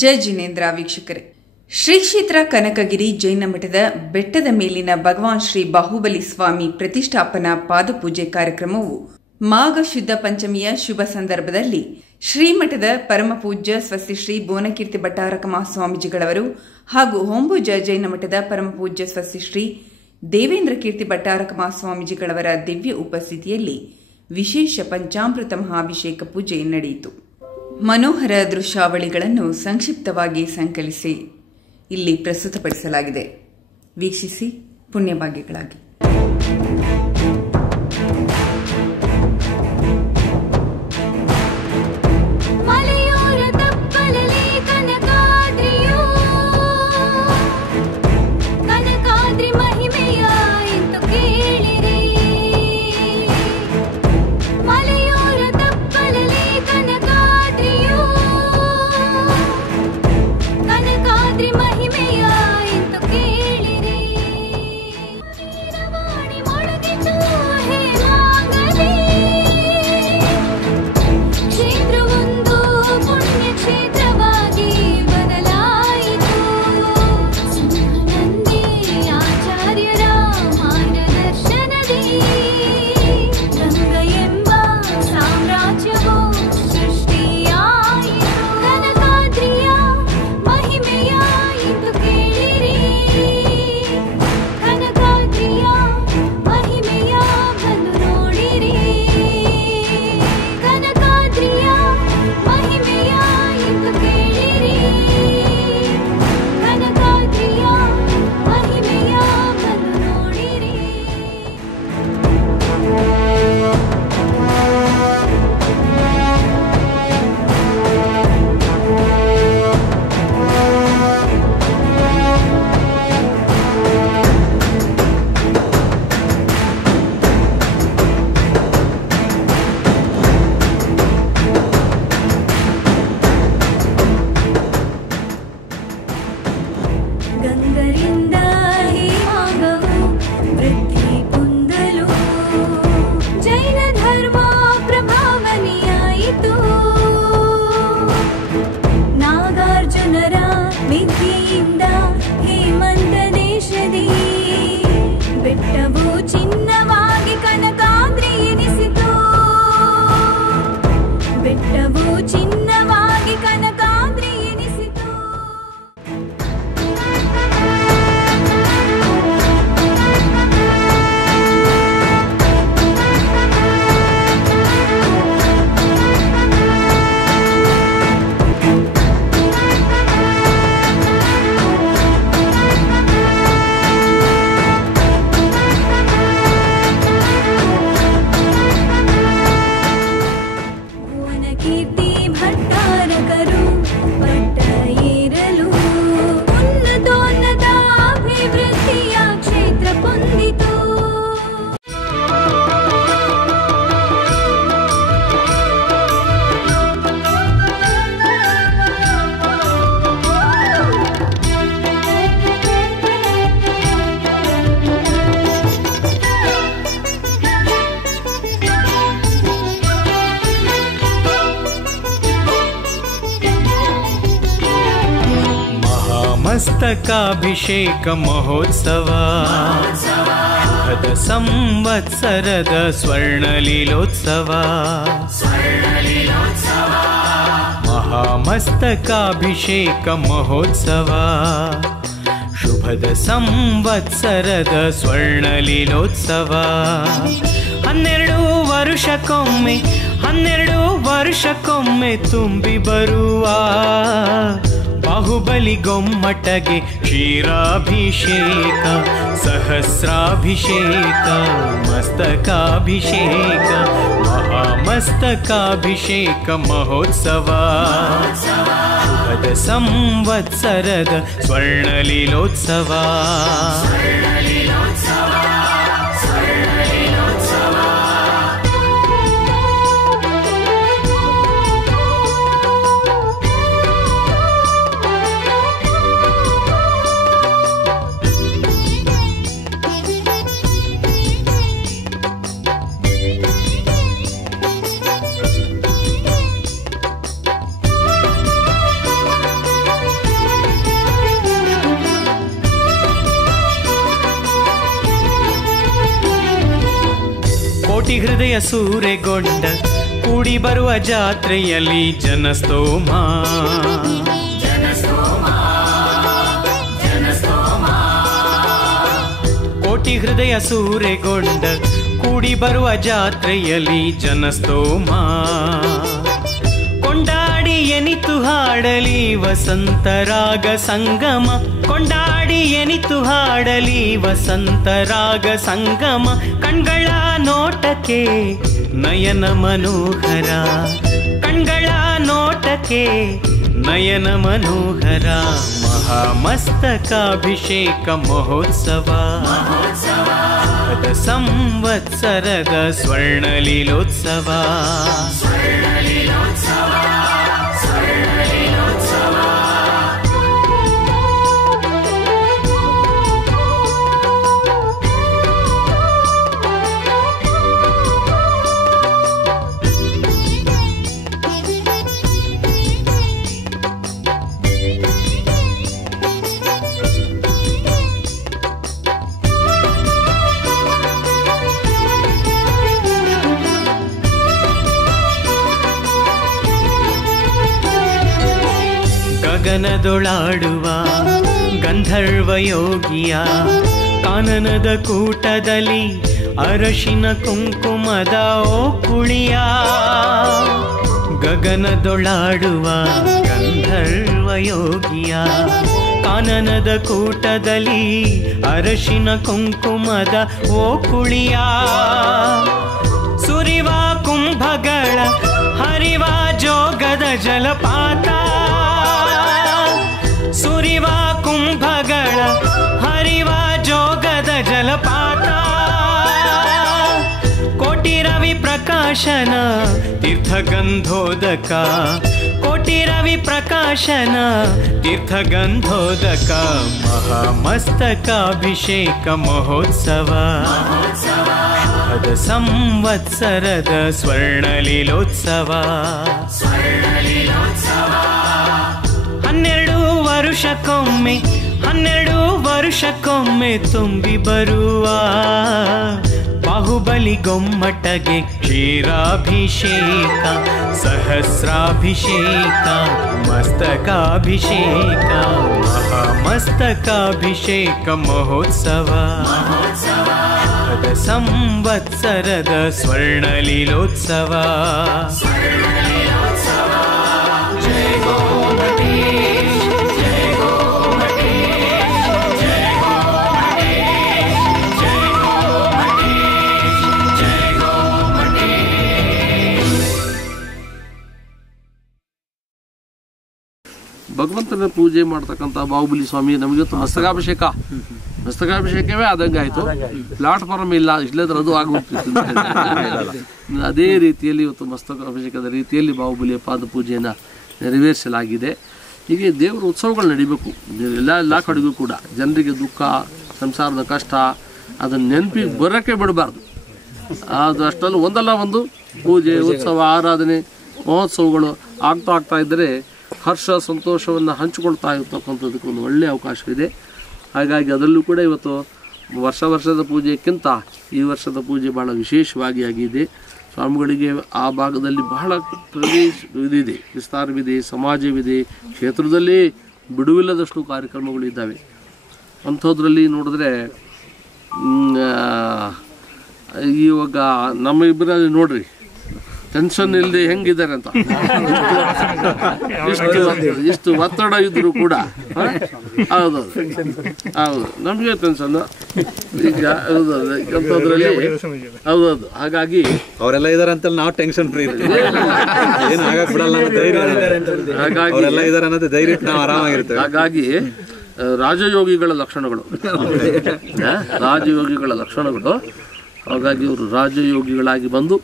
ಜೈ ಜಿನೇಂದ್ರ ವೀಕ್ಷಕರೇ, ಶ್ರೀ ಕ್ಷೇತ್ರ ಕನಕಗಿರಿ ಜೈನ ಮಠದ ಬೆಟ್ಟದ ಮೇಲಿನ ಭಗವಾನ್ ಶ್ರೀ ಬಾಹುಬಲಿ ಸ್ವಾಮಿ ಪ್ರತಿಷ್ಠಾಪನಾ ಪಾದಪೂಜೆ ಕಾರ್ಯಕ್ರಮವು ಮಾಘ ಶುದ್ಧ ಪಂಚಮಿಯ ಶುಭ ಸಂದರ್ಭದಲ್ಲಿ ಶ್ರೀಮಠದ ಪರಮಪೂಜ್ಯ ಸ್ವಸ್ತಿ ಶ್ರೀ ಬೋನಕೀರ್ತಿ ಭಟ್ಟಾರಕ ಮಹಾಸ್ವಾಮೀಜಿಗಳವರು ಹಾಗೂ ಹೊಂಬುಜ ಜೈನ ಮಠದ ಪರಮಪೂಜ್ಯ ಸ್ವಸ್ತಿ ಶ್ರೀ ದೇವೇಂದ್ರ ಕೀರ್ತಿ ಭಟ್ಟಾರಕ ಮಹಾಸ್ವಾಮೀಜಿಗಳವರ ದಿವ್ಯ ಉಪಸ್ಥಿತಿಯಲ್ಲಿ ವಿಶೇಷ ಪಂಚಾಮೃತ ಮಹಾಭಿಷೇಕ ಪೂಜೆ ನಡೆಯಿತು. ಮನೋಹರ ದೃಶ್ಯಾವಳಿಗಳನ್ನು ಸಂಕ್ಷಿಪ್ತವಾಗಿ ಸಂಕಲಿಸಿ ಇಲ್ಲಿ ಪ್ರಸ್ತುತಪಡಿಸಲಾಗಿದೆ. ವೀಕ್ಷಿಸಿ, ಪುಣ್ಯಭಾಗ್ಯಗಳಾಗಿ. ಮಸ್ತಕಾಭಿಷೇಕ ಮಹೋತ್ಸವ ಶುಭದ ಸಂವತ್ಸರದ ಸ್ವರ್ಣಲೀಲೋತ್ಸವ ಮಹಾಮಸ್ತಕಾಭಿಷೇಕ ಮಹೋತ್ಸವ ಶುಭದ ಸಂವತ್ಸರದ ಸ್ವರ್ಣಲೀಲೋತ್ಸವ 12 ವರ್ಷಕ್ಕೊಮ್ಮೆ ತುಂಬಿ ಬರುವ ಬಾಹುಬಲಿ ಗೊಮ್ಮಟಗೆ ಕ್ಷೀರಾಭಿಷೇಕ ಸಹಸ್ರಾಭಿಷೇಕ ಮಸ್ತಕಾಭಿಷೇಕ ಮಹಾಮಸ್ತಕಾಭಿಷೇಕ ಮಹೋತ್ಸವ ಶುಭದ ಸಂವತ್ಸರದ ಸ್ವರ್ಣಲೀಲೋತ್ಸವ ಕೋಟಿ ಹೃದಯ ಸೂರೆಗೊಂಡ ಕೂಡಿ ಬರುವ ಜಾತ್ರೆಯಲ್ಲಿ ಜನಸ್ತೋಮ. ಕೋಟಿ ಹೃದಯ ಸೂರೆಗೊಂಡ ಕೂಡಿ ಬರುವ ಜಾತ್ರೆಯಲ್ಲಿ ಜನಸ್ತೋಮ. ಕೊಂಡಾಡಿ ಎನಿತು ಹಾಡಲಿ ವಸಂತರಾಗ ಸಂಗಮ. ಕೊಂಡಾಡಿ ಎನಿತು ಹಾಡಲಿ ವಸಂತರಾಗ ಸಂಗಮ. ಕಣ್ಗಳ ನೋಟಕ್ಕೆ ನಯನ ಮನೋಹರ. ಕಣ್ಗಳ ನೋಟಕ್ಕೆ ನಯನ ಮನೋಹರ. ಮಹಾಮಸ್ತಕಾಭಿಷೇಕ ಮಹೋತ್ಸವ. ಸಂವತ್ಸರದ ಸ್ವರ್ಣಲೀಲೋತ್ಸವ. ಗಗನದೊಳಾಡುವ ಗಂಧರ್ವ ಯೋಗಿಯ ಕಾನನದ ಕೂಟದಲ್ಲಿ ಅರಶಿನ ಕುಂಕುಮದ ಓಕುಳಿಯ. ಗಗನದೊಳಾಡುವ ಗಂಧರ್ವ ಯೋಗಿಯ ಕಾನನದ ಕೂಟದಲ್ಲಿ ಅರಶಿನ ಕುಂಕುಮದ ಓಕುಳಿಯ. ಸುರಿವ ಕುಂಭಗಳ ಹರಿವ ಜೋಗದ ಜಲಪಾತ. ಸುರಿವ ಕುಂಭಗಳ ಹರಿವ ಜೋಗದ ಜಲಪಾತ. ಕೋಟಿ ರವಿ ಪ್ರಕಾಶನ ತೀರ್ಥಗಂಧೋದಕ. ಕೋಟಿ ರವಿ ಪ್ರಕಾಶನ ತೀರ್ಥಗಂಧೋದಕ. ಮಹಾಮಸ್ತಕಾಭಿಷೇಕ ಮಹೋತ್ಸವ. ಸಂವತ್ಸರದ ಸ್ವರ್ಣಲೀಲೋತ್ಸವ. 12 ವರುಷಕ್ಕೊಮ್ಮೆ 12 ವರುಷಕ್ಕೊಮ್ಮೆ ತುಂಬಿ ಬರುವ ಬಾಹುಬಲಿ ಗೊಮ್ಮಟಗೆ ಕ್ಷೀರಾಭಿಷೇಕ. ಸಹಸ್ರಾಭಿಷೇಕ ಮಸ್ತಕಾಭಿಷೇಕ. ಮಹಾಮಸ್ತಕಾಭಿಷೇಕ ಮಹೋತ್ಸವ. ಸಂವತ್ಸರದ ಸ್ವರ್ಣಲೀಲೋತ್ಸವ. ಭಗವಂತನ ಪೂಜೆ ಮಾಡ್ತಕ್ಕಂಥ ಬಾಹುಬಲಿ ಸ್ವಾಮಿ ನಮಗಿತ್ತು ಮಸ್ತಕಾಭಿಷೇಕವೇ ಆದಂಗೆ ಆಯಿತು. ಪ್ಲಾಟ್ಫಾರ್ಮ್ ಇಲ್ಲ, ಇಲ್ಲದ್ರೆ ಅದು ಆಗೋಗ್ತಿತ್ತು. ಅದೇ ರೀತಿಯಲ್ಲಿ ಇವತ್ತು ಮಸ್ತಕಾಭಿಷೇಕದ ರೀತಿಯಲ್ಲಿ ಬಾಹುಬಲಿಯ ಪಾದ ಪೂಜೆಯನ್ನು ನೆರವೇರಿಸಲಾಗಿದೆ. ಹೀಗೆ ದೇವರ ಉತ್ಸವಗಳು ನಡಿಬೇಕು ಎಲ್ಲ ಕಡೆಗೂ ಕೂಡ. ಜನರಿಗೆ ದುಃಖ, ಸಂಸಾರದ ಕಷ್ಟ ಅದನ್ನು ನೆನಪಿಗೆ ಬರೋಕ್ಕೆ ಬಿಡಬಾರ್ದು. ಅದು ಅಷ್ಟಲ್ಲೂ ಒಂದಲ್ಲ ಒಂದು ಪೂಜೆ, ಉತ್ಸವ, ಆರಾಧನೆ, ಮಹೋತ್ಸವಗಳು ಆಗ್ತಾ ಇದ್ದರೆ ಹರ್ಷ ಸಂತೋಷವನ್ನು ಹಂಚಿಕೊಳ್ತಾ ಇರ್ತಕ್ಕಂಥದ್ದಕ್ಕೆ ಒಂದು ಒಳ್ಳೆಯ ಅವಕಾಶವಿದೆ. ಹಾಗಾಗಿ ಅದರಲ್ಲೂ ಕೂಡ ಇವತ್ತು ವರ್ಷದ ಪೂಜೆಕ್ಕಿಂತ ಈ ವರ್ಷದ ಪೂಜೆ ಭಾಳ ವಿಶೇಷವಾಗಿ ಆಗಿದೆ. ಸ್ವಾಮಿಗಳಿಗೆ ಆ ಭಾಗದಲ್ಲಿ ಬಹಳ ಪ್ರದೇಶ ಇದಿದೆ, ವಿಸ್ತಾರವಿದೆ, ಸಮಾಜವಿದೆ. ಕ್ಷೇತ್ರದಲ್ಲಿ ಬಿಡುವಿಲ್ಲದಷ್ಟು ಕಾರ್ಯಕ್ರಮಗಳಿದ್ದಾವೆ. ಅಂಥದ್ರಲ್ಲಿ ನೋಡಿದ್ರೆ ಇವಾಗ ನಮ್ಮ ಇಬ್ಬರಲ್ಲಿ ನೋಡ್ರಿ ಟೆನ್ಷನ್ ಇಲ್ಲದೆ ಹೆಂಗಿದ್ದಾರೆ ಅಂತ. ಇಷ್ಟು ಒತ್ತಡ ಇದ್ರು ಕೂಡ ಹೌದು ನಮಗೆ ಟೆನ್ಷನ್ ಈಗ ಅಂಥದ್ರಲ್ಲಿ ಹೌದೌದು. ಹಾಗಾಗಿ ಅವರೆಲ್ಲ ಇದಾರೆ ಅಂತ ನಾವು ಟೆನ್ಷನ್ ಫ್ರೀ ಧೈರ್ಯ. ಹಾಗಾಗಿ ರಾಜಯೋಗಿಗಳ ಲಕ್ಷಣಗಳು ಹಾಗಾಗಿ ಇವರು ರಾಜಯೋಗಿಗಳಾಗಿ ಬಂದು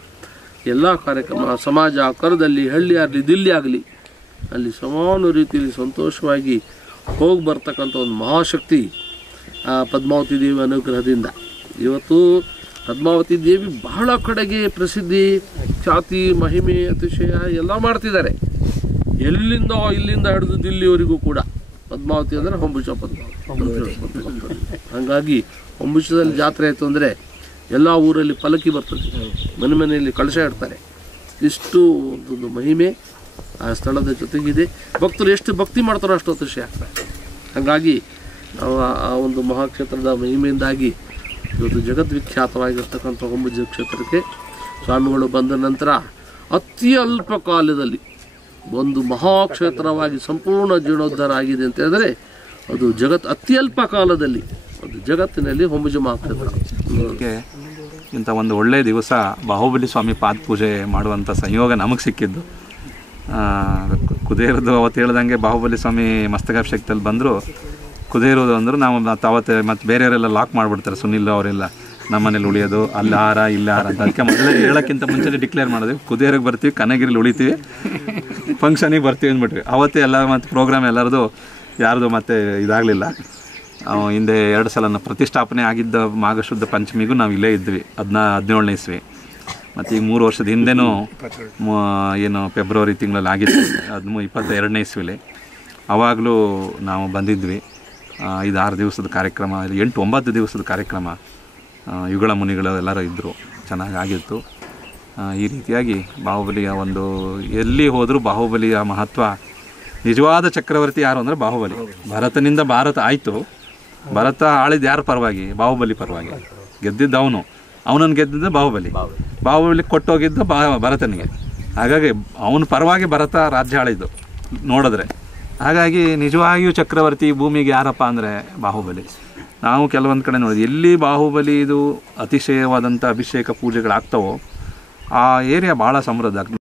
ಎಲ್ಲ ಕಾರ್ಯಕ್ರಮ, ಸಮಾಜ ಆಕಾರದಲ್ಲಿ, ಹಳ್ಳಿ ಆಗಲಿ ದಿಲ್ಲಿ ಆಗಲಿ, ಅಲ್ಲಿ ಸಮಾನ ರೀತಿಯಲ್ಲಿ ಸಂತೋಷವಾಗಿ ಹೋಗಿ ಬರ್ತಕ್ಕಂಥ ಒಂದು ಮಹಾಶಕ್ತಿ ಪದ್ಮಾವತಿ ದೇವಿ ಅನುಗ್ರಹದಿಂದ. ಇವತ್ತು ಪದ್ಮಾವತಿ ದೇವಿ ಬಹಳ ಕಡೆಗೆ ಪ್ರಸಿದ್ಧಿ, ಖ್ಯಾತಿ, ಮಹಿಮೆ, ಅತಿಶಯ ಎಲ್ಲ ಮಾಡ್ತಿದ್ದಾರೆ. ಇಲ್ಲಿಂದ ಹಿಡಿದು ದಿಲ್ಲಿಯವರೆಗೂ ಕೂಡ ಪದ್ಮಾವತಿ ಅಂದರೆ ಹೊಂಬುಚ ಪದ್ಮಾವತಿ. ಹಾಗಾಗಿ ಹೊಂಬುಚದಲ್ಲಿ ಜಾತ್ರೆ ಆಯಿತು ಅಂದರೆ ಎಲ್ಲ ಊರಲ್ಲಿ ಪಲ್ಲಕ್ಕಿ ಬರ್ತದೆ, ಮನೆ ಮನೆಯಲ್ಲಿ ಕಳಶ ಇಡ್ತಾರೆ. ಇಷ್ಟು ಒಂದು ಮಹಿಮೆ ಆ ಸ್ಥಳದ ಜೊತೆಗಿದೆ. ಭಕ್ತರು ಎಷ್ಟು ಭಕ್ತಿ ಮಾಡ್ತಾರೋ ಅಷ್ಟು ಖುಷಿ ಆಗ್ತಾರೆ. ಹಾಗಾಗಿ ನಾವು ಆ ಒಂದು ಮಹಾಕ್ಷೇತ್ರದ ಮಹಿಮೆಯಿಂದಾಗಿ ಇವತ್ತು ಜಗದ್ವಿಖ್ಯಾತವಾಗಿರ್ತಕ್ಕಂಥ ಹೊಂಬುಜ ಕ್ಷೇತ್ರಕ್ಕೆ ಸ್ವಾಮಿಗಳು ಬಂದ ನಂತರ ಅತ್ಯಲ್ಪ ಕಾಲದಲ್ಲಿ ಒಂದು ಮಹಾಕ್ಷೇತ್ರವಾಗಿ ಸಂಪೂರ್ಣ ಜೀರ್ಣೋದ್ಧಾರ ಆಗಿದೆ ಅಂತ ಹೇಳಿದ್ರೆ ಅದು ಅತ್ಯಲ್ಪ ಕಾಲದಲ್ಲಿ ಅದು ಜಗತ್ತಿನಲ್ಲಿ ಹೊಂಬುಜ ಮಹಾಕ್ಷೇತ್ರ. ಇಂಥ ಒಂದು ಒಳ್ಳೆಯ ದಿವಸ ಬಾಹುಬಲಿ ಸ್ವಾಮಿ ಪಾದ ಪೂಜೆ ಮಾಡುವಂಥ ಸಂಯೋಗ ನಮಗೆ ಸಿಕ್ಕಿದ್ದು. ಕುದೇರದು ಅವತ್ತು ಹೇಳ್ದಂಗೆ ಬಾಹುಬಲಿ ಸ್ವಾಮಿ ಮಸ್ತಕಾಭಿಷೇಕದಲ್ಲಿ ಬಂದರು. ಕುದೇರೋದು ಅಂದರು ನಾವು ಅವತ್ತು ಮತ್ತು ಬೇರೆಯವರೆಲ್ಲ ಲಾಕ್ ಮಾಡಿಬಿಡ್ತಾರೆ, ಸುನಿಲ್ ಅವರೆಲ್ಲ ನಮ್ಮನೇಲಿ ಉಳಿಯೋದು, ಅಲ್ಲಿ ಹಾರ ಇಲ್ಲಿ ಹಾರ ಅಂತ. ಅದಕ್ಕೆ ಮೊದಲೇ ಹೇಳೋಕ್ಕಿಂತ ಮುಂಚೆ ಡಿಕ್ಲೇರ್ ಮಾಡಿದ್ವಿ, ಕುದೇರಿಗೆ ಬರ್ತೀವಿ, ಕನಗಿರಿಲಿ ಉಳಿತೀವಿ, ಫಂಕ್ಷನಿಗೆ ಬರ್ತೀವಿ ಅಂದ್ಬಿಟ್ವಿ. ಅವತ್ತೇ ಎಲ್ಲ ಮತ್ತು ಪ್ರೋಗ್ರಾಮ್ ಎಲ್ಲರದು ಯಾರ್ದು ಮತ್ತೆ ಇದಾಗಲಿಲ್ಲ. ಹಿಂದೆ 2 ಸಲ ಪ್ರತಿಷ್ಠಾಪನೆ ಆಗಿದ್ದ ಮಾಘಶುದ್ಧ ಪಂಚಮಿಗೂ ನಾವು ಇಲ್ಲೇ ಇದ್ವಿ, 17ನೇ ಇಸ್ವಿ. ಮತ್ತು ಈಗ 3 ವರ್ಷದ ಹಿಂದೆನೂ ಏನು ಫೆಬ್ರವರಿ ತಿಂಗಳಲ್ಲಿ ಆಗಿತ್ತು, 22ನೇ ಇಸ್ವಿಲಿ. ಆವಾಗಲೂ ನಾವು ಬಂದಿದ್ವಿ. 5-6 ದಿವಸದ ಕಾರ್ಯಕ್ರಮ, 8-9 ದಿವಸದ ಕಾರ್ಯಕ್ರಮ, ಯುಗಳ ಮುನಿಗಳು ಎಲ್ಲರೂ ಇದ್ದರು, ಚೆನ್ನಾಗಾಗಿತ್ತು. ಈ ರೀತಿಯಾಗಿ ಬಾಹುಬಲಿಯ ಒಂದು ಎಲ್ಲಿ ಹೋದರೂ ಬಾಹುಬಲಿಯ ಮಹತ್ವ, ನಿಜವಾದ ಚಕ್ರವರ್ತಿ ಯಾರು ಅಂದರೆ ಬಾಹುಬಲಿ. ಭರತನಿಂದ ಭಾರತ ಆಯಿತು, ಭರತ ಆಳಿದ ಯಾರ ಪರವಾಗಿ? ಬಾಹುಬಲಿ ಪರವಾಗಿ. ಗೆದ್ದಿದ್ದ ಅವನನ್ನು ಗೆದ್ದಿದ್ದ ಬಾಹುಬಲಿ ಕೊಟ್ಟೋಗಿದ್ದ ಭರತನಿಗೆ. ಹಾಗಾಗಿ ಅವನ ಪರವಾಗಿ ಭರತ ರಾಜ್ಯ ಆಳಿದ್ದು ನೋಡಿದ್ರೆ. ಹಾಗಾಗಿ ನಿಜವಾಗಿಯೂ ಚಕ್ರವರ್ತಿ ಭೂಮಿಗೆ ಯಾರಪ್ಪ ಅಂದರೆ ಬಾಹುಬಲಿ. ನಾವು ಕೆಲವೊಂದು ಕಡೆ ನೋಡಿದ್ವಿ, ಎಲ್ಲಿ ಬಾಹುಬಲಿ ಇದು ಅತಿಶಯವಾದಂಥ ಅಭಿಷೇಕ ಪೂಜೆಗಳಾಗ್ತವೋ ಆ ಏರಿಯಾ ಭಾಳ ಸಮೃದ್ಧ ಆಗ್ತದೆ.